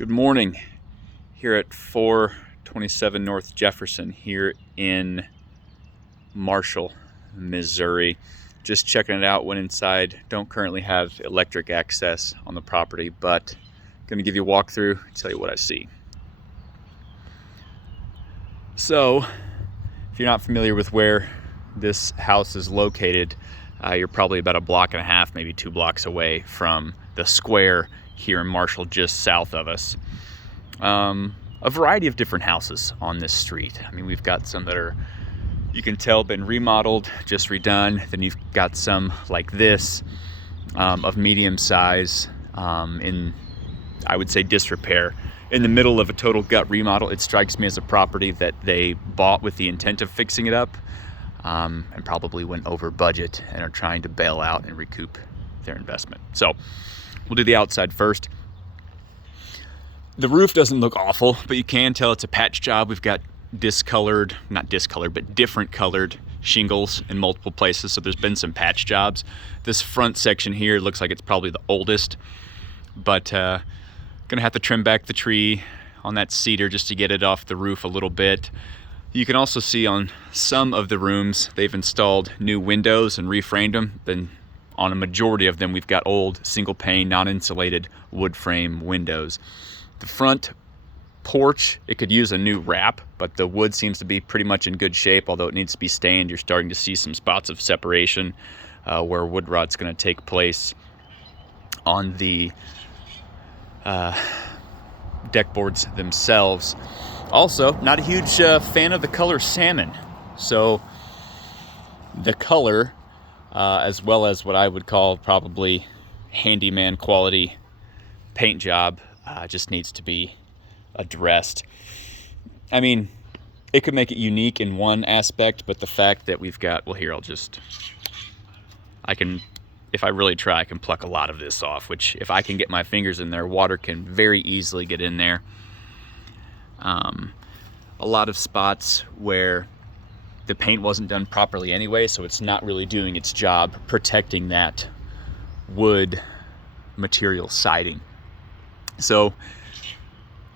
Good morning here at 427 North Jefferson here in Marshall, Missouri. Just checking it out, went inside. Don't currently have electric access on the property, but going to give you a walkthrough, tell you what I see. So, if you're not familiar with where this house is located, you're probably about a block and a half, maybe 2 blocks away from the square here in Marshall, just south of us. A variety of different houses on this street. I mean, we've got some that are, you can tell, been remodeled, just redone. Then you've got some like this, of medium size, in, I would say, disrepair. In the middle of a total gut remodel. It strikes me as a property that they bought with the intent of fixing it up, and probably went over budget and are trying to bail out and recoup their investment. So we'll do the outside first. The roof doesn't look awful, but you can tell it's a patch job. We've got not discolored, but different colored shingles in multiple places, so there's been some patch jobs. This front section here looks like it's probably the oldest, but gonna have to trim back the tree on that cedar just to get it off the roof a little bit. You can also see on some of the rooms they've installed new windows and reframed them. Then on a majority of them we've got old single pane non-insulated wood frame windows. The front porch, it could use a new wrap, but the wood seems to be pretty much in good shape, although it needs to be stained. You're starting to see some spots of separation where wood rot's going to take place on the deck boards themselves. Also, not a huge fan of the color salmon. So the color, as well as what I would call probably handyman quality paint job, just needs to be addressed. I mean, it could make it unique in one aspect, but the fact that we've got, well, here, if I really try, I can pluck a lot of this off, which if I can get my fingers in there, water can very easily get in there. A lot of spots where the paint wasn't done properly anyway, so it's not really doing its job protecting that wood material siding. So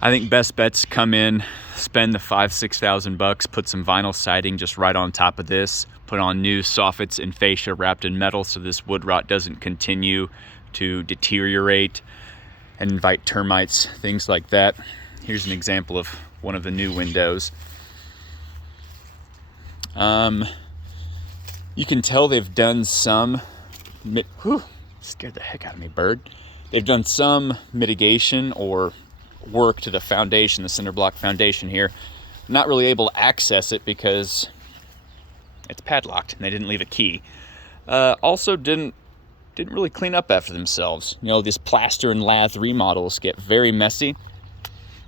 I think best bet's come in, spend the $5,000-6,000, put some vinyl siding just right on top of this, put on new soffits and fascia wrapped in metal so this wood rot doesn't continue to deteriorate and invite termites, things like that. Here's an example of one of the new windows. You can tell they've done some, scared the heck out of me, bird. They've done some mitigation or work to the foundation, the cinder block foundation here. Not really able to access it because it's padlocked and they didn't leave a key. Also didn't really clean up after themselves. You know, these plaster and lath remodels get very messy,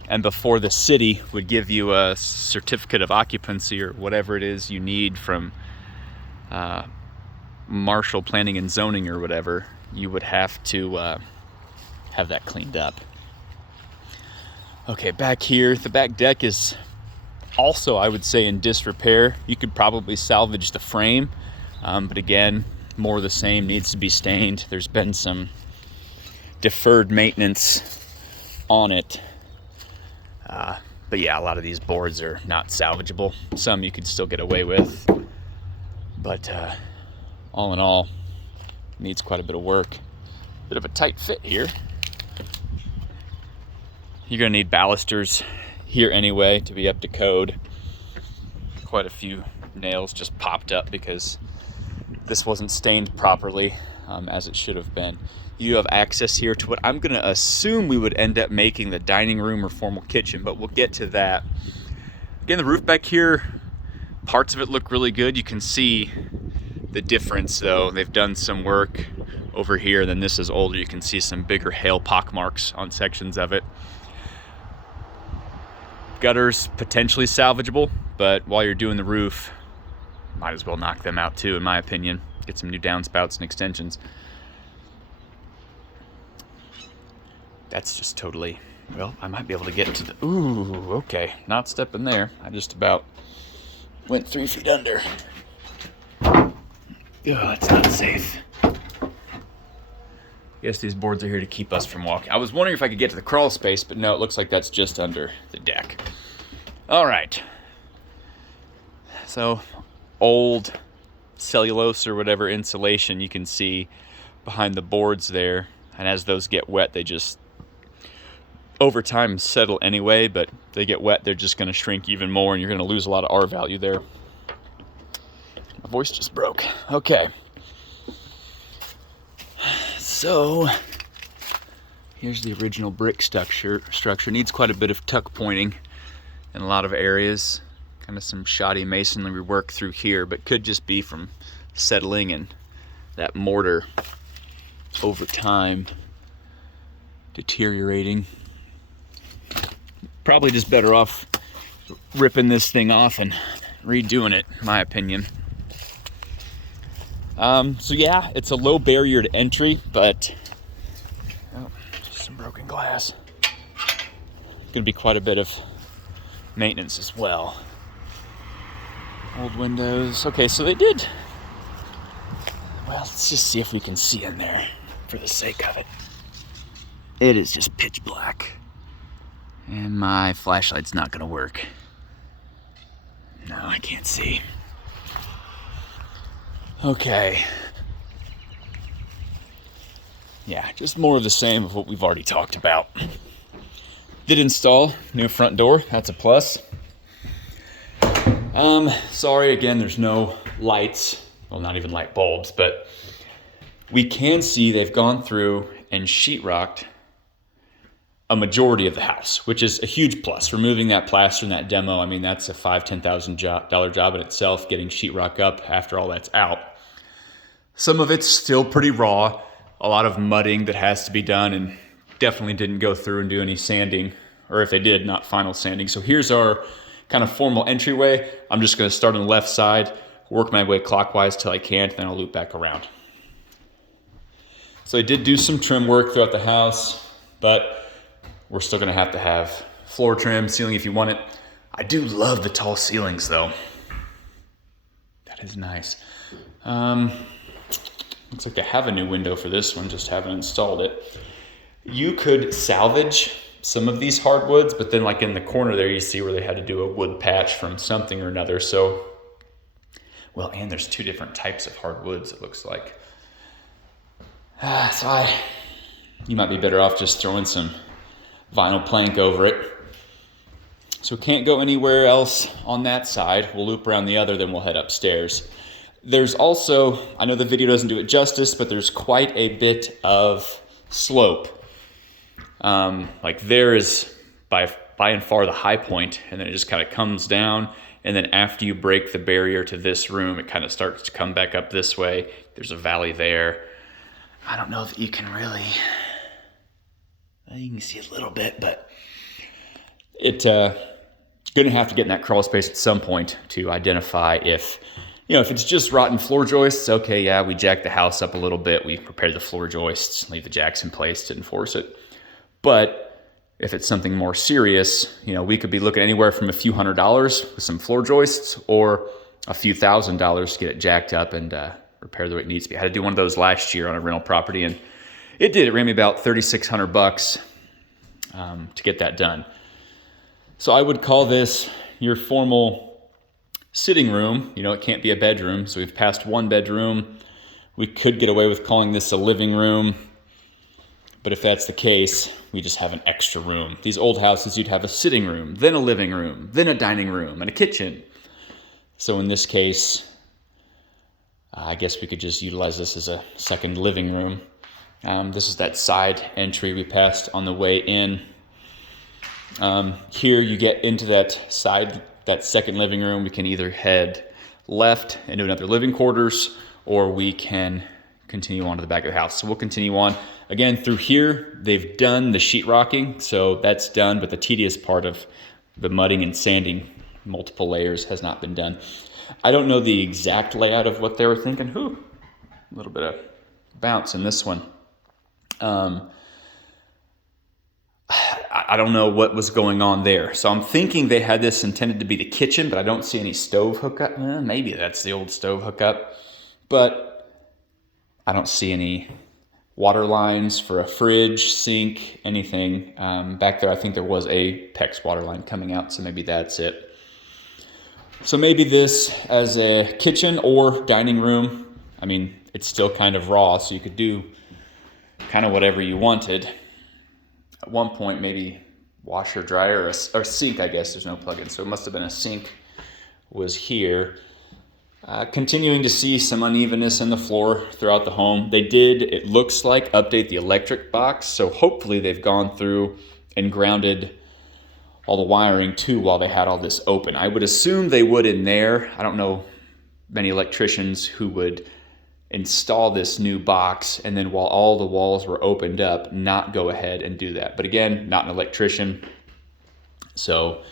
and before the city would give you a certificate of occupancy or whatever it is you need from Marshall Planning and Zoning or whatever, you would have to have that cleaned up. Okay, back here, the back deck is also, I would say, in disrepair. You could probably salvage the frame, but again, more of the same, needs to be stained. There's been some deferred maintenance on it. But yeah, a lot of these boards are not salvageable. Some you could still get away with, but all in all, needs quite a bit of work. Bit of a tight fit here. You're gonna need balusters here anyway to be up to code. Quite a few nails just popped up because this wasn't stained properly, as it should have been. You have access here to what I'm gonna assume we would end up making the dining room or formal kitchen, but we'll get to that. Again, the roof back here, parts of it look really good. You can see the difference though. They've done some work over here, then this is older. You can see some bigger hail pock marks on sections of it. Gutters potentially salvageable, but while you're doing the roof, might as well knock them out too, in my opinion. Get some new downspouts and extensions. That's just totally, well, I might be able to get to the, ooh, okay, not stepping there. I just about went 3 feet under. Oh, it's not safe. guess these boards are here to keep us from walking. I was wondering if I could get to the crawl space, but no, it looks like that's just under the deck. All right. So, old cellulose or whatever insulation you can see behind the boards there. And as those get wet, they just, over time, settle anyway, but they get wet, they're just going to shrink even more, and you're going to lose a lot of R value there. My voice just broke. Okay. So, here's the original brick structure. Needs quite a bit of tuck pointing in a lot of areas. Kind of some shoddy masonry work through here, but could just be from settling and that mortar over time deteriorating. Probably just better off ripping this thing off and redoing it, in my opinion. So yeah, it's a low barrier to entry, but just some broken glass. Gonna be quite a bit of maintenance as well. Old windows. Okay, so they did. Well, let's just see if we can see in there for the sake of it. It is just pitch black. And my flashlight's not gonna work. No, I can't see. Okay. Yeah, just more of the same of what we've already talked about. Did install new front door. That's a plus. Sorry again, there's no lights. Well, not even light bulbs, but we can see they've gone through and sheetrocked a majority of the house, which is a huge plus. Removing that plaster in that demo, I mean, that's a $5,000-$10,000 job in itself, getting sheetrock up after all that's out. Some of it's still pretty raw, a lot of mudding that has to be done, and definitely didn't go through and do any sanding, or if they did, not final sanding. So here's our kind of formal entryway. I'm just gonna start on the left side, work my way clockwise till I can, and then I'll loop back around. So I did do some trim work throughout the house, but we're still gonna have to have floor trim, ceiling if you want it. I do love the tall ceilings though. That is nice. Looks like they have a new window for this one, just haven't installed it. You could salvage some of these hardwoods, but then like in the corner there, you see where they had to do a wood patch from something or another. So, well, and there's two different types of hardwoods, it looks like. You might be better off just throwing some vinyl plank over it. So can't go anywhere else on that side. We'll loop around the other, then we'll head upstairs. There's also, I know the video doesn't do it justice, but there's quite a bit of slope. Like there is by and far the high point, and then it just kind of comes down. And then after you break the barrier to this room, it kind of starts to come back up this way. There's a valley there. I don't know that you can really, you can see a little bit, but it's gonna have to get in that crawl space at some point to identify if, if it's just rotten floor joists, okay, yeah, we jack the house up a little bit, we prepare the floor joists, leave the jacks in place to enforce it. But if it's something more serious, we could be looking anywhere from a few $100s with some floor joists or a few $1,000s to get it jacked up and repair the way it needs to be. I had to do one of those last year on a rental property, and it ran me about $3,600 to get that done. So I would call this your formal sitting room. It can't be a bedroom, so we've passed one bedroom. We could get away with calling this a living room, but if that's the case, we just have an extra room. These old houses, you'd have a sitting room, then a living room, then a dining room, and a kitchen. So in this case, I guess we could just utilize this as a second living room. This is that side entry we passed on the way in. Here you get into that second living room. We can either head left into another living quarters, or we can continue on to the back of the house. So we'll continue on. Again, through here, they've done the sheetrocking, so that's done, but the tedious part of the mudding and sanding, multiple layers, has not been done. I don't know the exact layout of what they were thinking. A little bit of bounce in this one. I don't know what was going on there. So I'm thinking they had this intended to be the kitchen, but I don't see any stove hookup. Maybe that's the old stove hookup, but I don't see any water lines for a fridge, sink, anything. Back there, I think there was a PEX water line coming out, so maybe that's it. So maybe this as a kitchen or dining room. I mean, it's still kind of raw, so you could do kind of whatever you wanted. At one point, maybe washer, dryer, or sink, I guess. There's no plug-in, so it must have been a sink was here. Continuing to see some unevenness in the floor throughout the home. They did, it looks like, update the electric box, so hopefully they've gone through and grounded all the wiring too while they had all this open. I would assume they would in there. I don't know many electricians who would install this new box and then while all the walls were opened up, not go ahead and do that. But again, not an electrician, so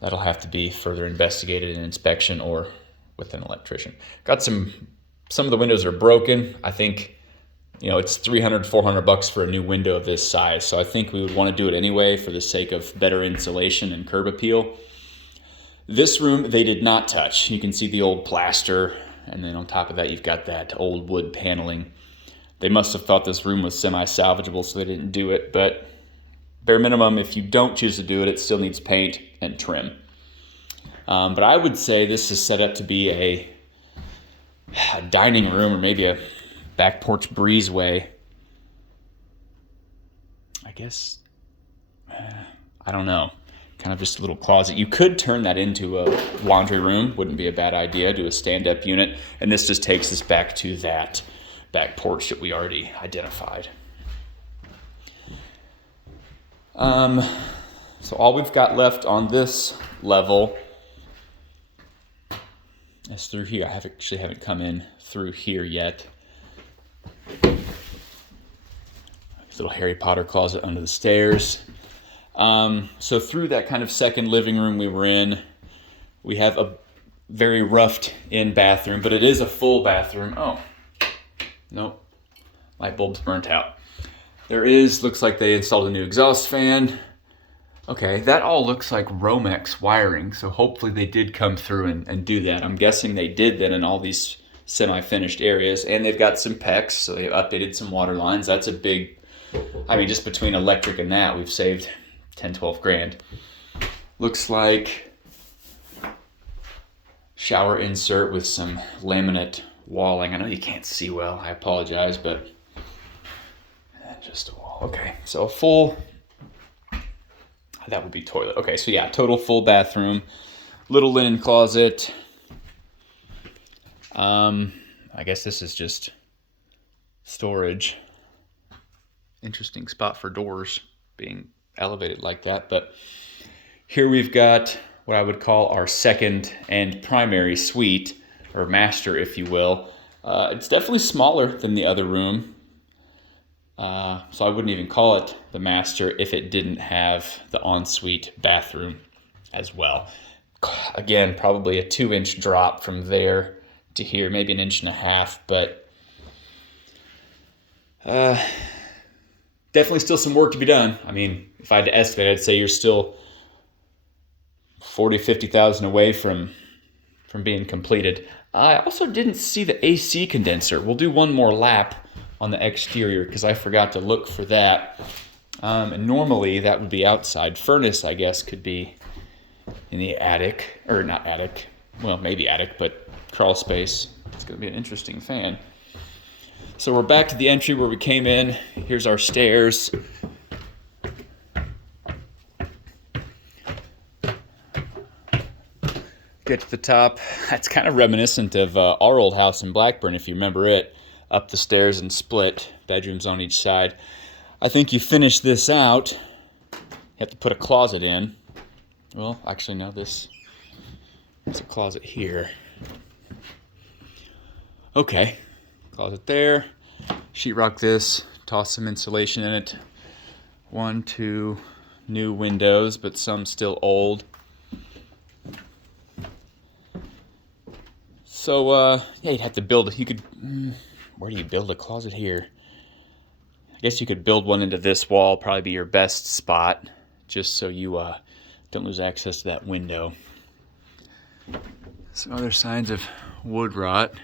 that'll have to be further investigated in inspection or with an electrician. Got some of the windows are broken. I think, you know, it's $300-$400 for a new window of this size. So I think we would want to do it anyway for the sake of better insulation and curb appeal. This room, they did not touch. You can see the old plaster, and then on top of that, you've got that old wood paneling. They must have thought this room was semi-salvageable, so they didn't do it. But bare minimum, if you don't choose to do it, it still needs paint and trim. But I would say this is set up to be a dining room or maybe a back porch breezeway. I guess, I don't know, kind of just a little closet. You could turn that into a laundry room, wouldn't be a bad idea, do a stand-up unit. And this just takes us back to that back porch that we already identified. So all we've got left on this level is through here. I haven't come in through here yet. Little Harry Potter closet under the stairs. So through that kind of second living room we were in, we have a very roughed in bathroom, but it is a full bathroom. Oh, nope, light bulb's burnt out. Looks like they installed a new exhaust fan. Okay, that all looks like Romex wiring, so hopefully they did come through and do that. I'm guessing they did that in all these semi-finished areas, and they've got some PEX, so they've updated some water lines. That's a big, I mean, just between electric and that, we've saved 10, 12 grand. Looks like shower insert with some laminate walling. I know you can't see well, I apologize, but just a wall. Okay, so a full, that would be toilet. Okay, so yeah, total full bathroom, little linen closet. I guess this is just storage. Interesting spot for doors being elevated like that. But here we've got what I would call our second and primary suite, or master, if you will. It's definitely smaller than the other room. So I wouldn't even call it the master if it didn't have the ensuite bathroom as well. Again, probably a 2-inch drop from there to here, maybe 1.5 inches, but definitely still some work to be done. I mean, if I had to estimate, I'd say you're still 40, 50,000 away from being completed. I also didn't see the AC condenser. We'll do one more lap on the exterior because I forgot to look for that. And normally that would be outside. Furnace, I guess, could be in the attic, or not attic, well, maybe attic, but crawl space. It's going to be an interesting fan. So we're back to the entry where we came in. Here's our stairs. Get to the top. That's kind of reminiscent of our old house in Blackburn, if you remember it. Up the stairs and split, bedrooms on each side. I think you finish this out, you have to put a closet in. Well, actually, no, there's a closet here. Okay, closet there. Sheetrock this, toss some insulation in it. 1, 2 new windows, but some still old. So, yeah, you'd have to build it. You could, where do you build a closet here? I guess you could build one into this wall, probably be your best spot, just so you don't lose access to that window. Some other signs of wood rot,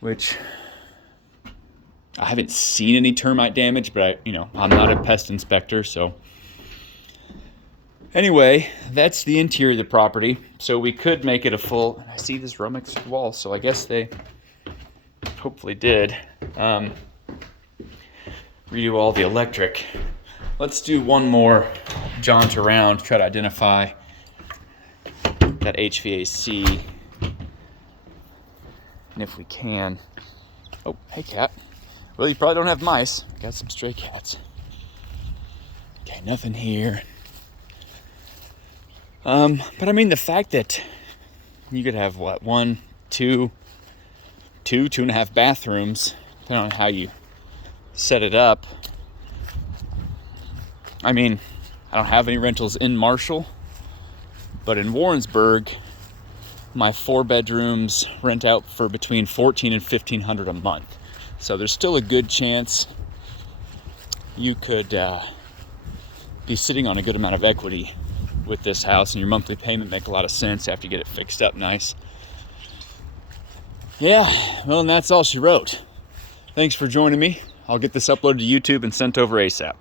which I haven't seen any termite damage, but I'm not a pest inspector, so. Anyway, that's the interior of the property. So we could make it a full, I see this Romex wall, so I guess they hopefully did redo all the electric. Let's do one more jaunt around, try to identify that HVAC. And if we can, oh, hey cat. Well, you probably don't have mice. Got some stray cats. Okay, nothing here. But I mean, the fact that you could have what, 1, 2, 2.5 bathrooms, depending on how you set it up. I mean, I don't have any rentals in Marshall, but in Warrensburg, my 4 bedrooms rent out for between $1,400 and $1,500 a month. So there's still a good chance you could be sitting on a good amount of equity with this house, and your monthly payment make a lot of sense after you get it fixed up nice. Yeah, well, and that's all she wrote. Thanks for joining me. I'll get this uploaded to YouTube and sent over ASAP.